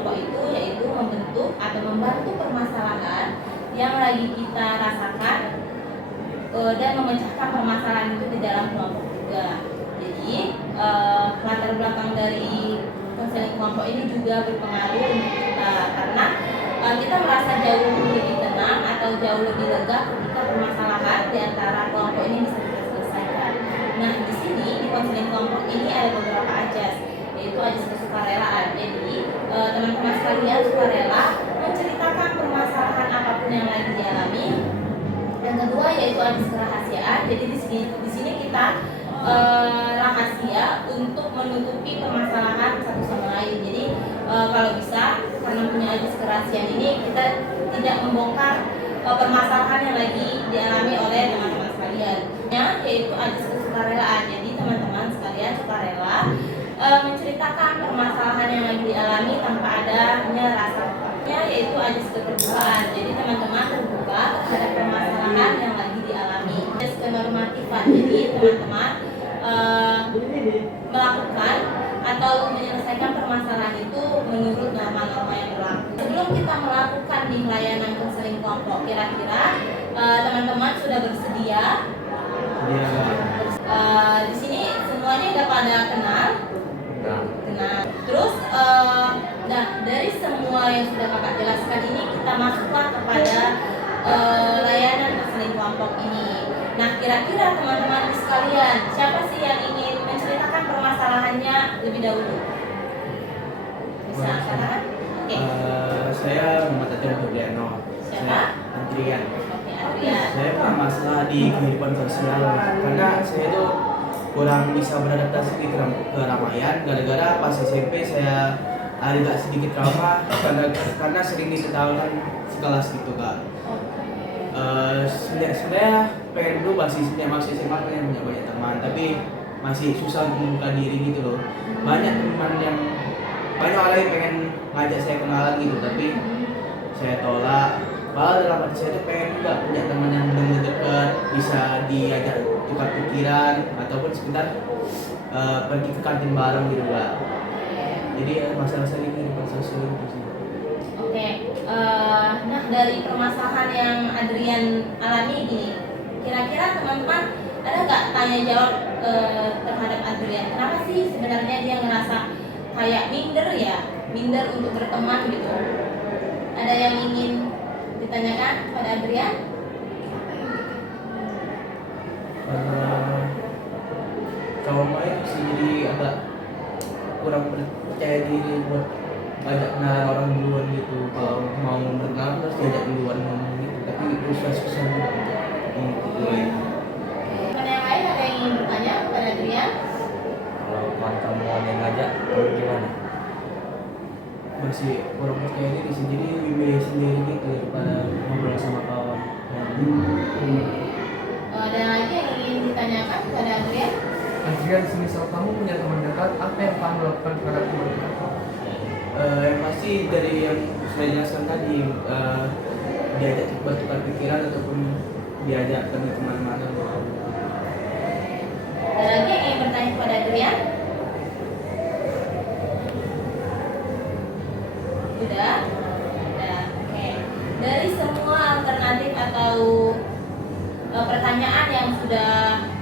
kelompok itu yaitu membentuk atau membantu permasalahan yang lagi kita rasakan dan memecahkan permasalahan itu di dalam kelompok juga. Jadi latar belakang dari konseling kelompok ini juga berpengaruh untuk kita, karena kita merasa jauh lebih tenang atau jauh lebih lega ketika permasalahan di antara kelompok ini bisa kita selesaikan. Nah, di sini di konseling kelompok ini ada beberapa ajas, yaitu ajas kesukarelaan. Jadi teman-teman sekalian sukarela menceritakan permasalahan apapun yang lagi dialami. Yang kedua yaitu ajas kerahasiaan. Jadi di sini kita rahasia untuk menutupi permasalahan satu sama lain. Jadi kalau bisa, karena punya ajas kerahasiaan ini, kita tidak membongkar permasalahan yang lagi dialami oleh teman-teman sekalian. Yaitu ajas kesukarelaan. Jadi teman-teman sekalian sukarela menceritakan permasalahan yang lagi dialami tanpa adanya rasa takutnya, yaitu ajas keterbukaan. Jadi teman-teman terbuka terhadap permasalahan yang lagi dialami. Ajas kenormatifan. Jadi teman-teman melakukan atau menyelesaikan permasalahan itu menurut norma-norma yang berlaku. Sebelum kita melakukan di pelayanan konseling kelompok, kira-kira teman-teman sudah bersedia? Di sini semuanya udah pada kenal? Kenal. Terus, nah dari semua yang sudah kakak jelaskan ini, kita masuklah kepada layanan konseling kelompok ini. Nah, kira-kira teman-teman sekalian, siapa sih yang ingin menceritakan permasalahannya lebih dahulu? Bisa silakan? Oke. Saya Muhammad Adrian Budiano. Siapa? Adrian. Oke, Adrian. Saya punya masalah di kehidupan sosial karena saya itu kurang bisa beradaptasi di keramaian. Gara-gara pas SMP saya agak sedikit trauma karena sering diketahuan sekelas gitu kak. Sebenarnya pengen berubah sih, masih SMA pengen punya banyak teman, tapi masih susah membuka diri gitu loh. Banyak orang yang pengen ngajak saya kenalan gitu, tapi saya tolak. Padahal dalam hati saya tuh pengen juga punya teman yang benar-benar dekat, bisa diajak tukar pikiran ataupun sekedar pergi ke kantin bareng gitu kak. Jadi masalah saya ini kehidupan sosial gitu sih. Oke, nah dari permasalahan yang Adrian alami ini, kira-kira teman-teman ada nggak tanya jawab terhadap Adrian? Kenapa sih sebenarnya dia ngerasa kayak minder untuk berteman gitu? Ada yang ingin ditanyakan kepada Adrian? Trauma itu sih, jadi agak kurang percaya diri buat ajak kenalan orang duluan gitu. Kalau mau berkenalan terus diajak duluan ngomong gitu, tapi susah gitu. Ada yang lain, ada yang ingin bertanya kepada Adrian? Kalau kamu ada yang ngajak, gimana? Masih kurang percaya diri sendiri, milih sendiri gitu daripada ngobrol sama kawan. Ada yang lagi yang ingin ditanyakan kepada Adrian? Adrian, semisal kamu punya teman dekat, apa yang kamu lakukan terhadap teman dekat? Yang pasti dari yang saya jelaskan tadi, diajak bertukar pikiran ataupun diajak ke kemana-mana. Ada lagi yang ingin bertanya kepada Adrian? Sudah? Sudah, oke. Dari semua alternatif atau pertanyaan yang sudah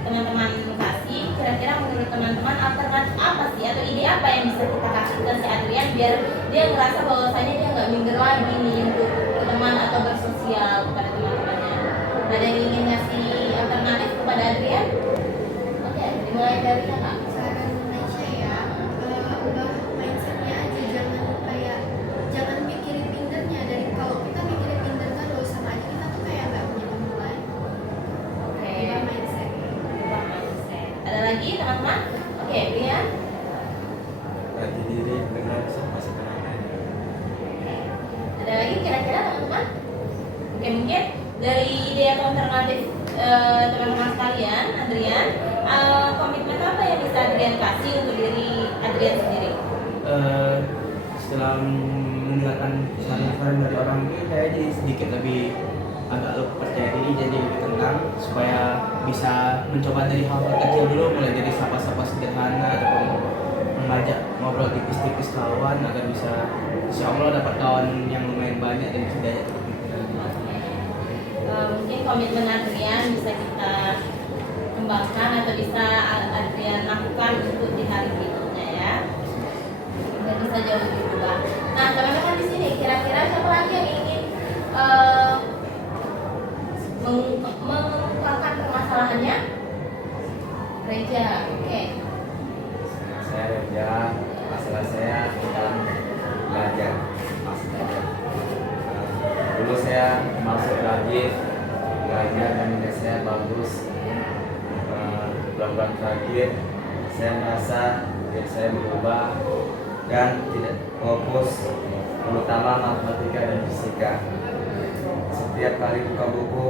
teman-teman kasih, kira-kira menurut teman-teman alternatif apa sih atau ide apa yang bisa kita kasih ke si Adrian biar dia ngerasa bahwasanya dia nggak minder lagi nih untuk berteman atau bersosial kepada teman-temannya? Ada yang ingin ngasih alternatif kepada Adrian? Oke, dimulai dari kakak. Saran Aisyah ya, ubah mindsetnya aja, jangan mikirin mindernya. Dari kalau kita mikirin minder terus, sama aja kita tuh kayak nggak punya teman lagi. Oke. Ubah mindset. Ubah mindset. Ada lagi teman-teman? Oke, Brian. Bagi diri dengan sama sebenarnya. Ada lagi kira-kira teman-teman? Oke, mungkin dari ide atau alternatif teman-teman sekalian, Adrian, komitmen apa yang bisa Adrian kasih untuk diri Adrian sendiri? Setelah mendengarkan saran dari orang ini, saya jadi sedikit lebih agak lebih percaya diri, jadi lebih tenang supaya bisa mencoba dari hal-hal kecil dulu, mulai dari sapa-sapa sederhana ataupun mengajak ngobrol tipis-tipis kawan agar bisa insya Allah dapat kawan yang lumayan banyak dan bisa diajak ke pimpinan. Mungkin komitmen Adrian bisa kita kembangkan atau bisa Adrian lakukan untuk di hari berikutnya ya. Dan bisa jauh lebih berubah. Nah, teman-teman di sini kira-kira siapa lagi yang ingin mengungkapkan permasalahannya? Reja, oke. Saya Reja, masalah saya tentang belajar pas belajar. Dulu saya masuk rajin belajar dan nilai saya bagus. Bulan-bulan terakhir saya merasa diri saya berubah dan tidak fokus, terutama matematika dan fisika. Setiap kali buka buku,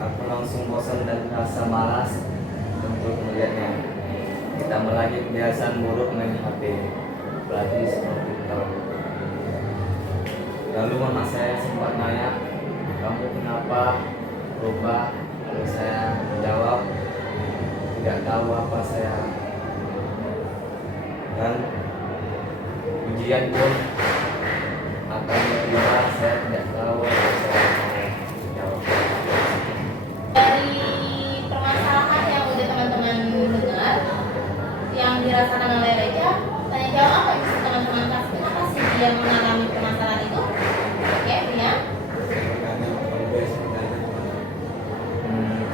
aku langsung bosan dan merasa malas untuk melihatnya. Ditambah lagi kebiasaan buruk main HP, apalagi seperti itu. Lalu mama saya sempat nanya, kamu kenapa berubah? Lalu saya menjawab, tidak tahu apa saya. Dan ujian pun akan diterima, saya tidak tahu apa saya mau jawab. Dari permasalahan yang udah teman-teman dengar, yang dirasakan oleh Reja, tanya jawab apa yang bisa teman-teman kasih? Kenapa sih dia mengalami permasalahan itu? Oke, Ria.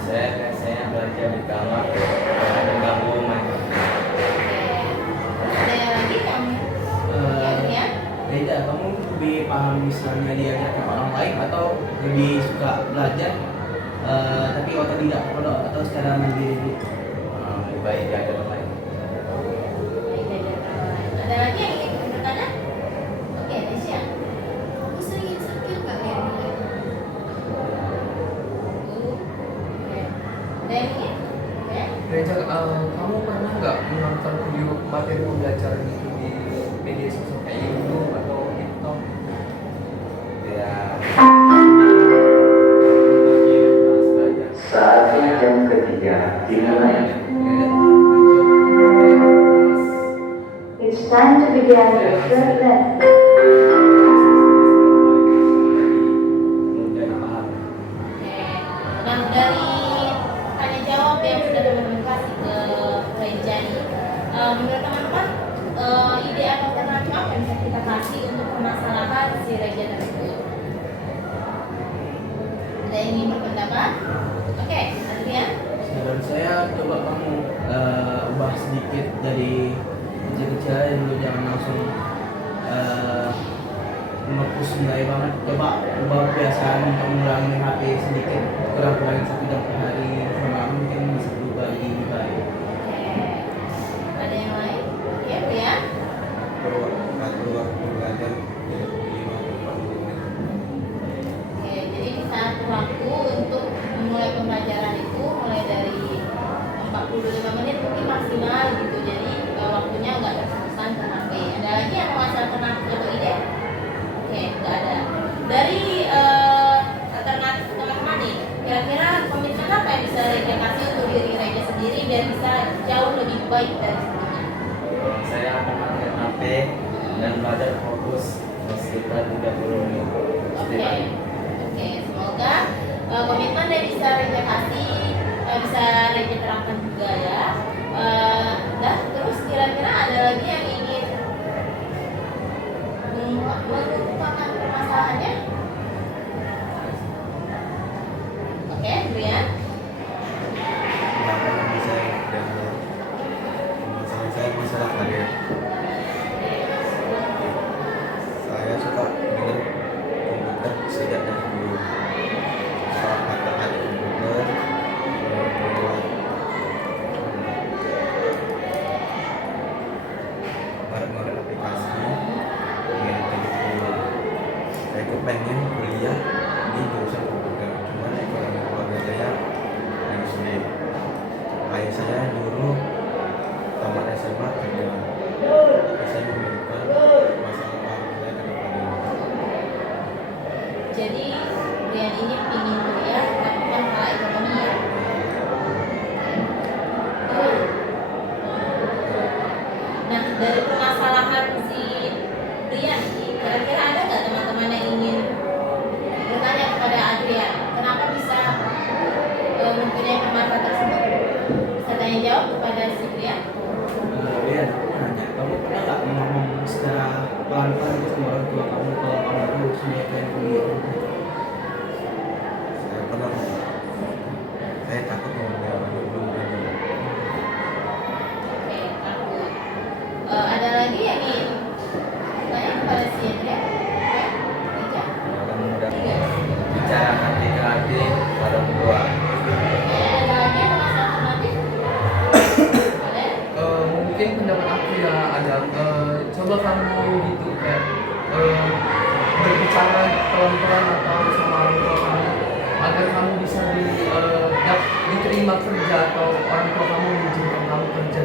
Saya biasanya belajar di kamar mengganggu main. Ada lagi yang Ria? Reja, kamu lebih paham misalnya diajak sama orang lain atau lebih suka belajar tapi otodidak atau secara mandiri gitu? Lebih baik diajar orang lain. Ada lagi yang ingin bertanya? Oke, Nesya. Aku sering insecure nggak ya? Oke. Ada yang ingin? Oke. Reja, kamu pernah nggak menonton video materi pembelajaran itu di media sosial kayak YouTube atau TikTok? Ya. Saatnya jam ketiga dimulai. It's time to begin your third lesson. Mudah dipahami. Oke. Nah, dari tanya jawab yang sudah teman-teman kasih ke Reja ini, menurut teman-teman ide atau alternatif apa yang bisa kita kasih untuk permasalahan si Reja tersebut? Ada yang ingin berpendapat? Oke, Adrian. Saran saya coba kamu ubah sedikit dari kecil-kecil aja dulu, jangan langsung ngepush nilai banget. Coba ubah kebiasaan untuk mengurangi HP sedikit, kurang-kurangin 1 jam per hari, lama mungkin bisa berubah jadi lebih baik. Oke. Ada yang lain? Ya, Rian. Atur waktu belajar 5-40 menit. Oke, jadi bisa atur waktu untuk memulai pembelajaran itu mulai dari 45 menit mungkin maksimal gitu. Jadi waktunya nggak terfokuskan ke HP. Ada lagi yang mau ngasih alternatif atau ide? Oke, nggak ada. Dari alternatif teman-teman nih, kira-kira komitmen apa yang bisa Reja kasih untuk diri Reja sendiri biar bisa jauh lebih baik dari sebelumnya? Saya akan pakai HP dan belajar fokus sekitar 30 menit setiap Oke, hari. oke. Semoga komitmen yang bisa Reja kasih bisa Reja terapkan juga ya. Dan terus kira-kira ada lagi yang ingin mengungkapkan permasalahannya? Oke, Brian. Apa yang bisa dan masalah saya masalah karir. Saya suka dengan komputer sejak dari dulu. Soal matematik komputer, model aplikasi, kemudian begitu saya ikut main coba kamu gitu kayak berbicara pelan-pelan atau sama orang tua kamu agar kamu bisa diterima kerja atau orang tua kamu mengizinkan kamu kerja.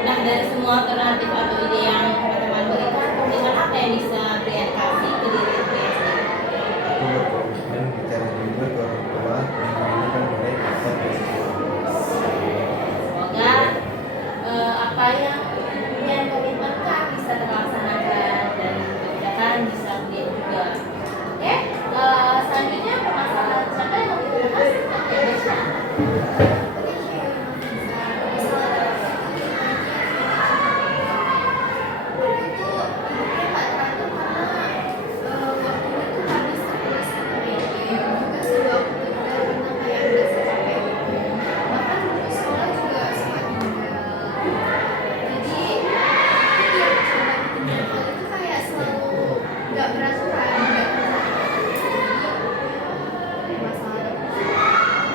Nah, dari semua alternatif atau ide yang teman-teman berikan, dengan apa yang bisa Brian kasih ke diri Brian sendiri? Aku berkomitmen bicara juga ke orang tua dan menginginkan mereka dapat beasiswa. Semoga apa yang Brian komitmenkan bisa terlaksanakan dan mudah-mudahan bisa kuliah juga. Oke, selanjutnya permasalahan siapa yang mau kita bahas? Oke, Desya.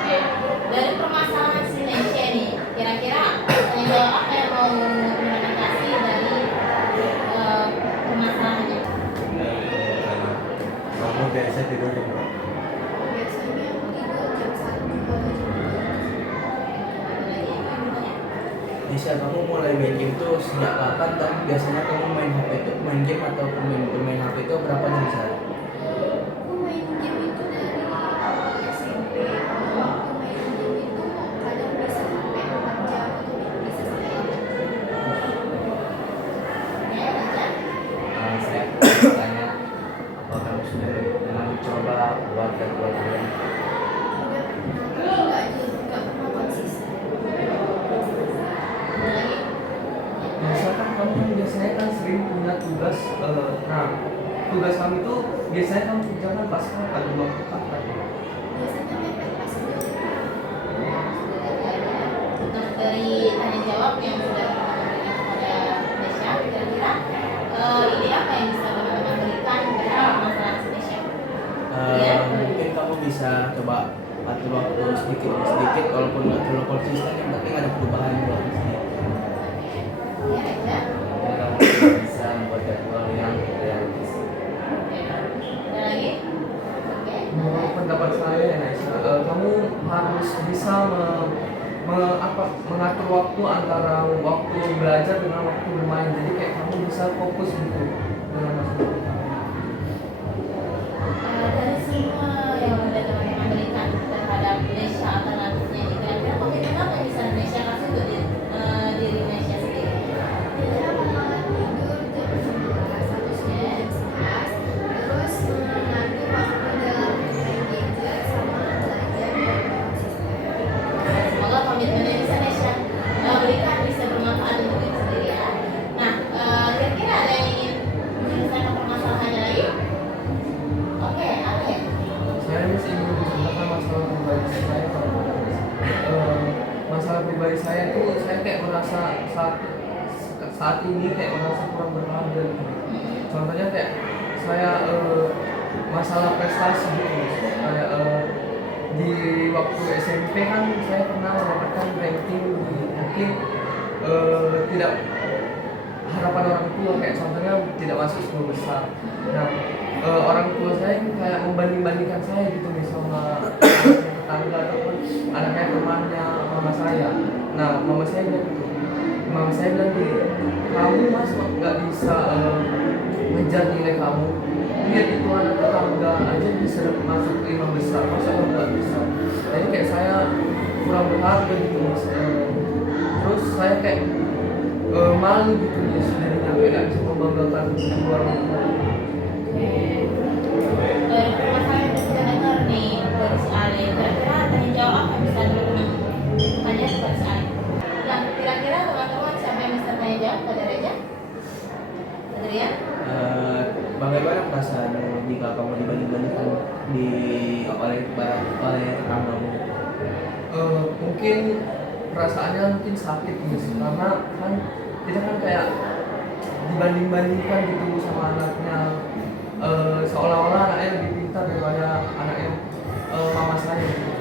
Oke, dari permasalahan si Nesya nih, kira-kira tanya jawab apa yang mau Brian kasih dari permasalahannya? Kamu biasa tidur jam berapa? Biasanya aku tidur jam 1 atau jam 2. Ada lagi yang mau ditanya? Nisha, kamu mulai main game tuh sejak kapan? Dan biasanya kamu main HP itu main game atau bermain HP itu berapa jam sehari? Aku main game itu dari SMP. Aku main game itu kadang bisa sampai 4 jam atau bisa sampai 8 jam. Ya, Desya. Saya tanya apa kamu sudah pernah mencoba buat keluarga? Udah pernah, tapi nggak pernah konsisten. Ada lagi? Misalkan kamu kan biasanya kan sering punya tugas, nah tugas kamu itu biasanya kamu kerjakan pas kapan, waktu kapan? Biasanya mepet pas udah. Nah, dari tanya jawab yang sudah teman-teman berikan kepada Desya, kira-kira ide apa yang bisa teman-teman berikan terhadap masalah Desya? Iya. Mungkin kamu bisa coba atur waktu sedikit demi sedikit, walaupun nggak terlalu konsisten, yang penting ada perubahan yang bagus. Ya, Desya. Ya, kamu bisa membuat jadwal yang realistis. Oke. Ada lagi? Oke. Menurut pendapat saya ya Naisa, kamu harus bisa mengatur waktu antara waktu belajar dengan waktu bermain. Jadi kayak kamu bisa fokus gitu dengan masalah kamu. Dari semua yang sudah teman-teman berikan terhadap Desya alternatifnya ini, kira-kira komitmen apa yang bisa Desya kasih untuk diri Desya sendiri? Biasanya aku malah tidur jam 11 atau jam 11. Terus mengatur waktu dalam main gadget sama belajar dan konsisten. Semoga komitmen yang bisa Desya berikan bisa bermanfaat untuk diri sendiri ya. Nah, kira-kira ada yang ingin menyelesaikan permasalahannya lagi? Oke, Ale. Saya masih ingin menceritakan masalah pribadi saya. Masalah pribadi saya tuh saya kayak merasa saat ini kayak merasa kurang berharga gitu. Contohnya kayak saya masalah prestasi gitu. Kayak di waktu SMP kan saya pernah mendapatkan ranking di mungkin tidak harapan orang tua, kayak contohnya tidak masuk sekolah besar. Nah, orang tua saya ini kayak membanding-bandingkan saya gitu nih sama tetangga ataupun anaknya temannya mama saya. Nah, mama saya bilang gitu. Mama saya bilang gini, kamu mas kok nggak bisa ngejar nilai kamu? Lihat itu anak tetangga aja bisa masuk ke 5 besar, masa kamu nggak bisa? Jadi kayak saya kurang berharga gitu mas. Terus saya kayak malu gitu ya sebenarnya nggak bisa membanggakan kedua orang tua. Dari permasalahan yang kita dengar nih dari si Ale, kira-kira tanya jawab apa yang bisa teman-teman tanya kepada si Ale? Yang kira-kira teman-teman siapa yang bisa tanya jawab pada Reja? Adrian? Bagaimana perasaanmu jika kamu dibanding-bandingkan oleh tetanggamu? Mungkin perasaannya mungkin sakit gitu karena kan kita kan kayak dibanding-bandingkan gitu sama anaknya, seolah-olah anaknya lebih pintar daripada anaknya mama saya gitu.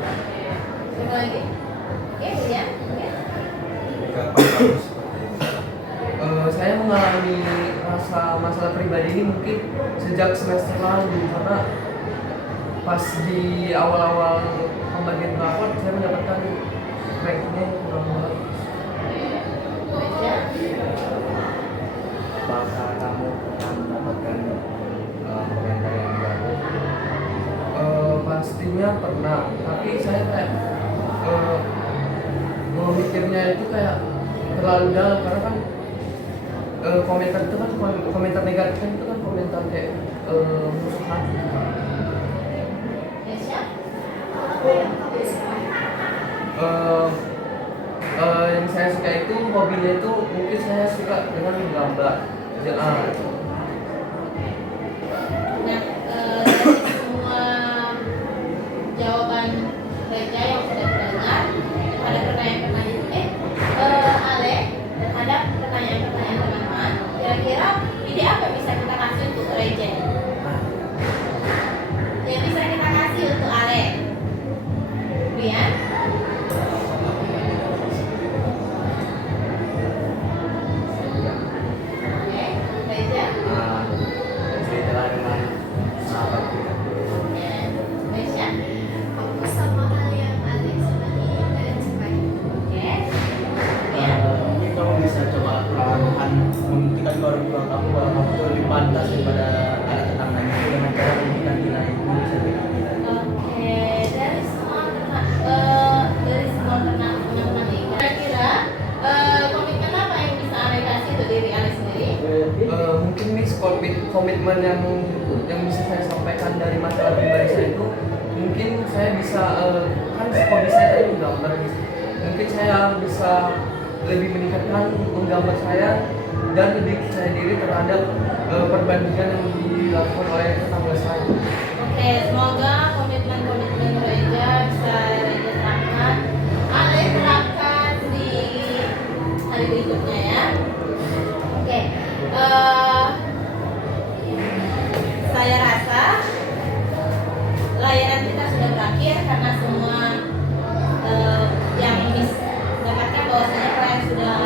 Siapa lagi? Oke, Adrian? Oke. Kapan kamu seperti ini? Saya mengalami rasa masalah pribadi ini mungkin sejak semester lalu, karena pas di awal-awal pembagian rapor saya mendapatkan rankingnya kurang bagus. Baca. Apakah kamu pernah mendapatkan komentar yang bagus? Pastinya pernah, tapi saya kayak memikirnya itu kayak terlalu dalam, karena kan komentar itu kan komentar negatif kan itu kan komentar kayak musuh hati. Baca. Yang saya suka itu hobinya itu mungkin saya suka dengan menggambar. Ya, Nah, dari semua jawaban Reja yang sudah didengar terhadap pertanyaan-pertanyaan Ale terhadap pertanyaan-pertanyaan teman-teman, kira-kira ide apa yang bisa kita kasih untuk Reja nih? Yang bisa kita kasih untuk Ale? Rian? Oke, Reja? Ceritalah dengan sahabat kita. Mesya? Fokus sama hal yang Alex senangi dan sukai. Oke. Rian? Mungkin kamu bisa coba perlahan membuktikan ke orang tua kamu bahwa kamu itu lebih pantas daripada anak tetangganya itu dengan cara memberikan nilai tulis dan nilai. Oke, dari semua teman-teman nih, kira-kira komitmen apa yang bisa Ale kasih untuk diri Ale sendiri? mungkin nih komitmen yang bisa saya sampaikan dari masalah pribadi saya itu, mungkin saya bisa kan hobi saya tadi menggambar gitu. Mungkin saya bisa lebih meningkatkan menggambar saya dan lebih percaya diri terhadap perbandingan yang dilakukan oleh tetangga saya. Oke, semoga komitmen-komitmen Reja bisa Reja terapkan, Ale terapkan di hari berikutnya ya. Oke, saya rasa layanan kita sudah berakhir karena semua yang dapatkan bahwasanya kalian sudah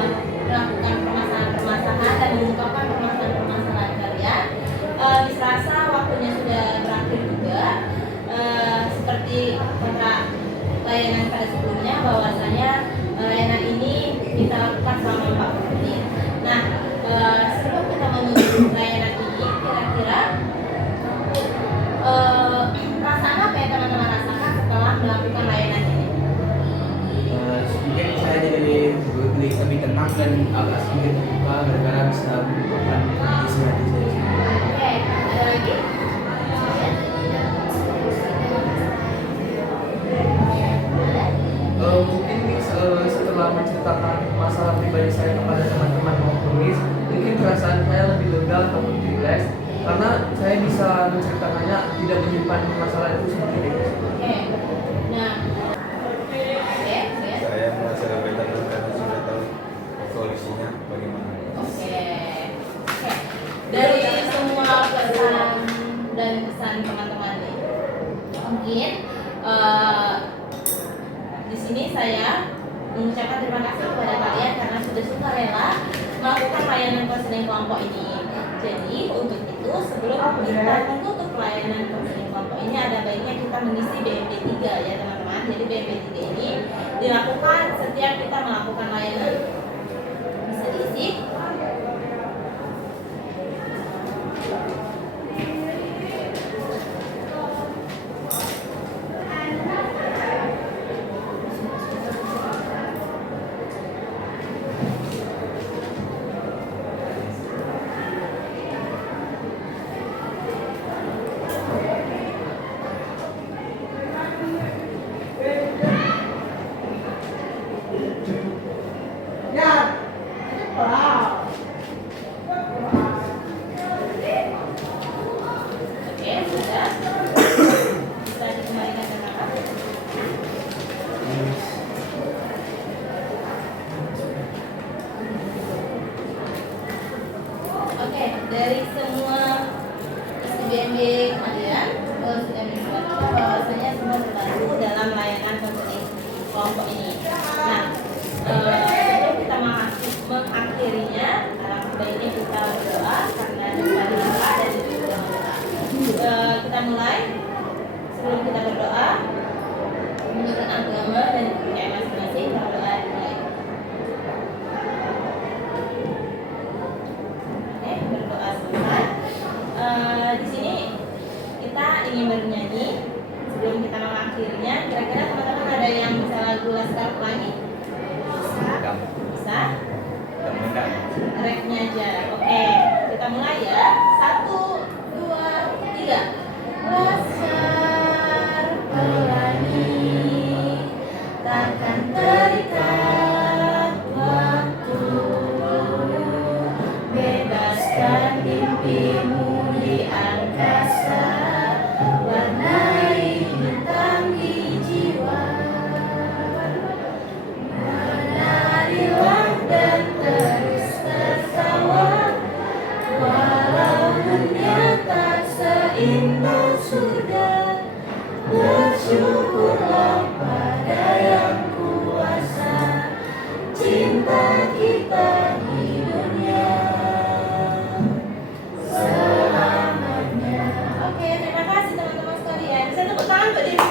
melakukan permasalahan-permasalahan dan mengungkapkan permasalahan-permasalahan kalian. Dirasa waktunya sudah berakhir juga. Seperti kontrak layanan pada sebelumnya, bahwasanya layanan ini kita lakukan selama 40 menit. Nah, sebelum kita menuju layanan ini, kira-kira perasaan apa yang teman-teman rasakan setelah melakukan layanan ini? Sedikit saya jadi lebih tenang dan agak sedikit terbuka gara-gara bisa melupakan isi hati saya sendiri. Oke, ada lagi? Mungkin nih setelah menceritakan masalah pribadi saya kepada teman-teman komponis, mungkin perasaan saya lebih lega atau rileks karena saya bisa menceritakannya, tidak menyimpan masalah itu sendiri. Oke. Nah, oke, ya. Saya merasa lebih tenang karena sudah tahu solusinya bagaimana. Oke. Oke. Dari semua pesan dan pesan teman-teman nih, mungkin di sini saya mengucapkan terima kasih kepada kalian karena sudah sukarela melakukan layanan konseling kelompok ini. Jadi untuk itu sebelum kita menutup pelayanan konseling kelompok ini, ada baiknya kita mengisi BMP 3 ya teman-teman. Jadi BMP 3 ini dilakukan setiap kita melakukan layanan. Bisa diisi. Oke, sudah. Bisa dikembalikan ke kakak. Oke, dari semua isi BMB kalian sudah menunjukkan bahwasanya semua terbantu dalam layanan konseling kelompok ini. Nah, sebelum kita mengakhirinya, baiknya menurut agama dan kepercayaan masing-masing. Berdoa dimulai. Oke, berdoa selesai. Di sini kita ingin bernyanyi. Sebelum kita mengakhirinya, kira-kira teman-teman ada yang bisa lagu Laskar Pelangi? Bisa? Teman-teman. Refnya aja. Oke, kita mulai ya. 1, 2, 3. Laskar Pelangi takkan terikat waktu, bebaskan mimpimu di angkasa, warnai bintang di jiwa. Menarilah dan terus tertawa, walau dunia tak seindah surga. Bersyukurlah pada yang kuasa, cinta kita di dunia selamanya. Oke, terima kasih teman-teman sekalian. Saya tepuk tangan untuk diri